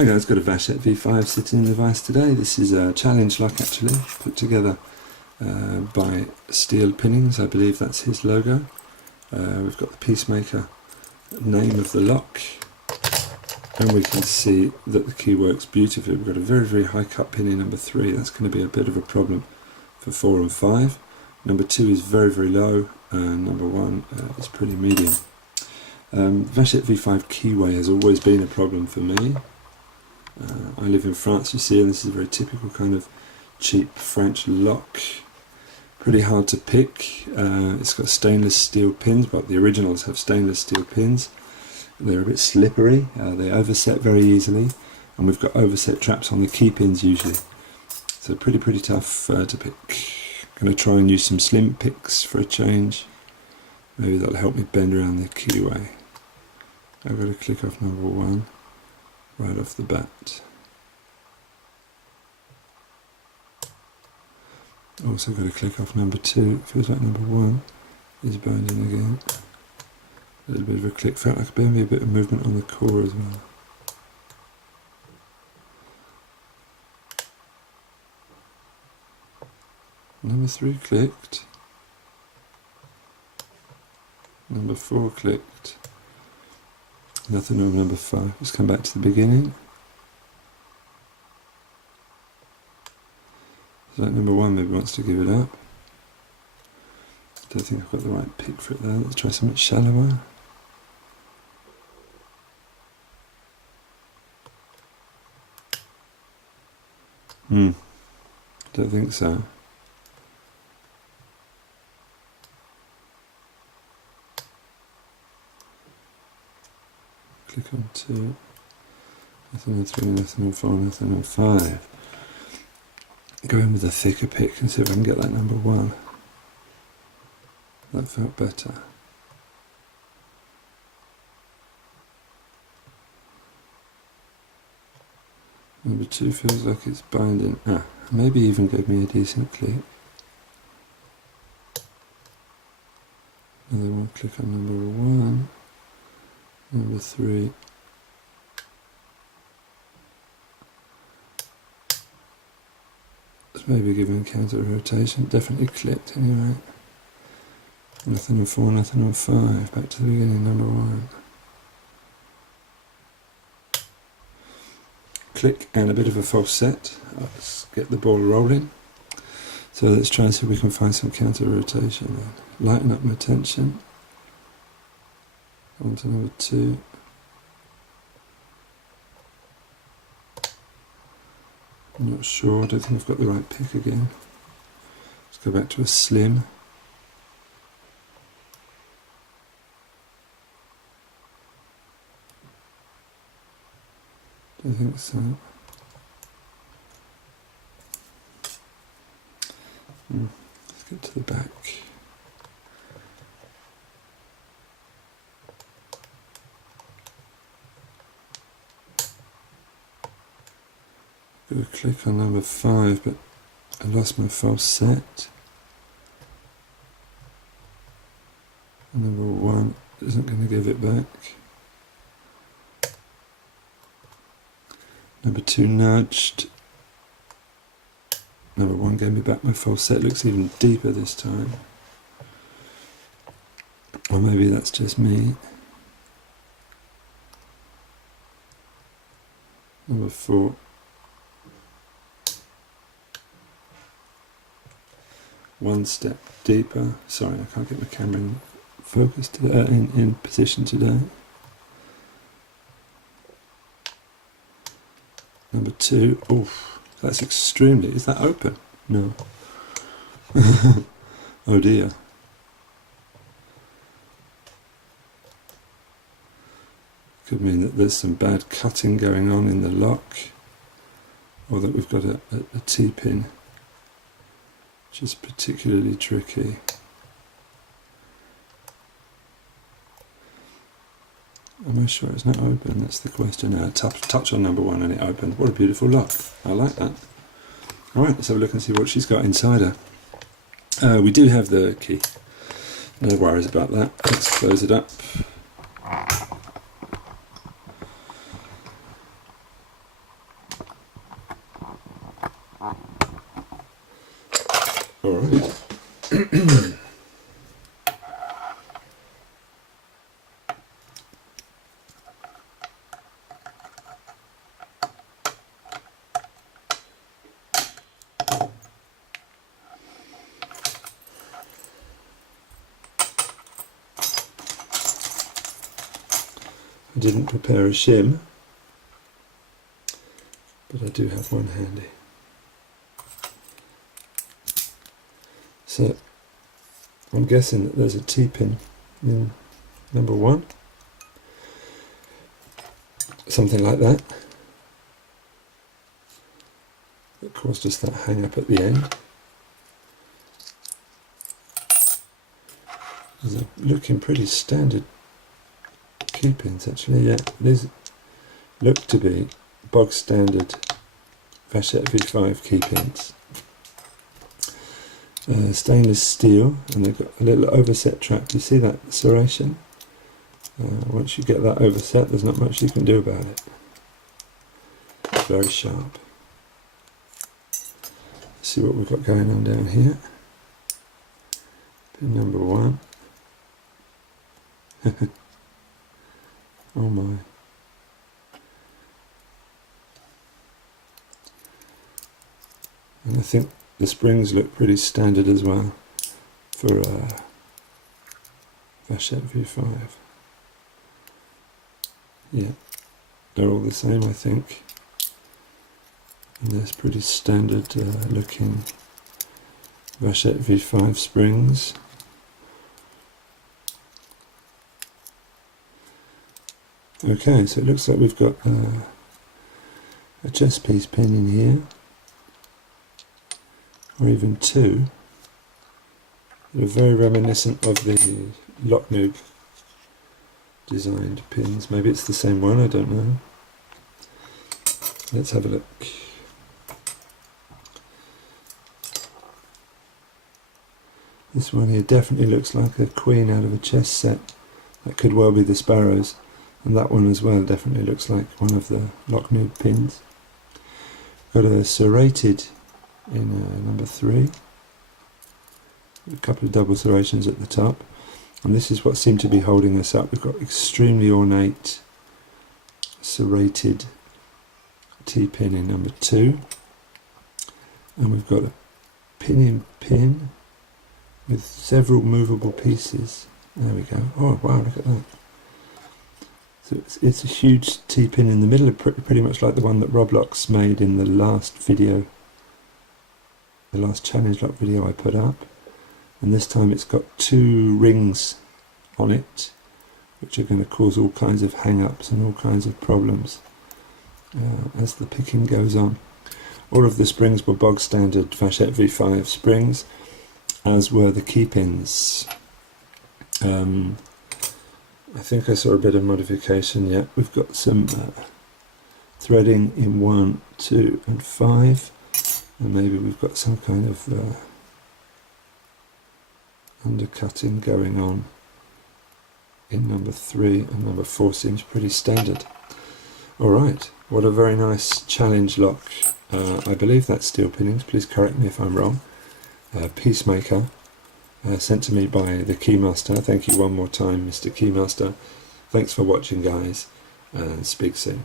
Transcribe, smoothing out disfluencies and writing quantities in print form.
Hi guys, got a Vachette V5 sitting in the vise today. This is a challenge lock actually, put together by Steel Pinnings. I believe that's his logo. We've got the Peacemaker name of the lock, and we can see that the key works beautifully. We've got a very, very high cut pin in number 3. That's going to be a bit of a problem for 4 and 5. Number 2 is very, very low, and number 1 is pretty medium. Vachette V5 keyway has always been a problem for me. I live in France, you see, and this is a very typical kind of cheap French lock. Pretty hard to pick. It's got stainless steel pins, but the originals have stainless steel pins. They're a bit slippery, they overset very easily, and we've got overset traps on the key pins usually. So pretty tough to pick. I'm going to try and use some slim picks for a change. Maybe that'll help me bend around the keyway. I've got to click off number 1. Right off the bat. Also got to click off number 2. Feels like number 1 is binding again. A little bit of a click. Felt like maybe a bit of movement on the core as well. Number 3 clicked. Number 4 clicked. Nothing on number 5. Let's come back to the beginning. So that number 1 maybe wants to give it up. Don't think I've got the right pick for it there. Let's try something shallower. Don't think so. Click on 2, nothing on 3, nothing on 4, nothing on 5. Go in with a thicker pick and see if I can get that number 1. That felt better. Number 2 feels like it's binding. Maybe even gave me a decent click. Another one, click on number 1. Number 3. It's maybe giving counter rotation. Definitely clicked anyway. Nothing on 4, nothing on 5. Back to the beginning, number 1. Click and a bit of a false set. Let's get the ball rolling. So let's try and see if we can find some counter rotation. Lighten up my tension. On to number 2. I'm not sure, I don't think I've got the right pick again. Let's go back to a slim. Don't think so. Let's get to the back. Got to click on number 5, but I lost my false set. And number 1 isn't going to give it back. Number 2 nudged. Number 1 gave me back my false set. Looks even deeper this time. Or maybe that's just me. Number 4. One step deeper. Sorry, I can't get my camera in focus today, in position today. Number 2. Oof, that's extremely. Is that open? No. Oh dear. Could mean that there's some bad cutting going on in the lock, or that we've got a T-pin, which is particularly tricky. Am I sure it's not open? That's the question. Touch on number 1 and it opened. What a beautiful lock. I like that. Alright, let's have a look and see what she's got inside her. We do have the key. No worries about that. Let's close it up. Alright. I didn't prepare a shim, but I do have one handy. So I'm guessing that there's a T-pin in number 1, something like that. That caused us that hang up at the end. These are looking pretty standard key pins actually. Yeah, these look to be bog standard Vachette V5 key pins. Stainless steel, and they've got a little overset trap. You see that serration? Once you get that overset, there's not much you can do about it. It's very sharp. Let's see what we've got going on down here. Pin number 1. Oh my. And I think the springs look pretty standard as well for Vachette V5. Yeah, they're all the same I think. And there's pretty standard looking Vachette V5 springs. Okay, so it looks like we've got a chest piece pin in here, or even 2. They're very reminiscent of the Locknoob designed pins. Maybe it's the same one, I don't know. Let's have a look. This one here definitely looks like a queen out of a chess set. That could well be the Sparrows. And that one as well definitely looks like one of the Locknoob pins. Got a serrated in number 3. A couple of double serrations at the top. And this is what seemed to be holding us up. We've got extremely ornate serrated T-pin in number 2. And we've got a pin with several movable pieces. There we go. Oh wow, look at that. So it's a huge T-pin in the middle, pretty much like the one that Roblox made in the last video, the last challenge lock video I put up. And this time it's got 2 rings on it, which are going to cause all kinds of hang-ups and all kinds of problems as the picking goes on. All of the springs were bog standard Vachette V5 springs, as were the key pins. I think I saw a bit of modification. Yeah, we've got some threading in 1, 2 and 5, and maybe we've got some kind of undercutting going on in number 3, and number 4 seems pretty standard. Alright, what a very nice challenge lock. I believe that's steel pinnings, please correct me if I'm wrong. Peacemaker. Sent to me by the Keymaster. Thank you one more time, Mr. Keymaster. Thanks for watching, guys, and speak soon.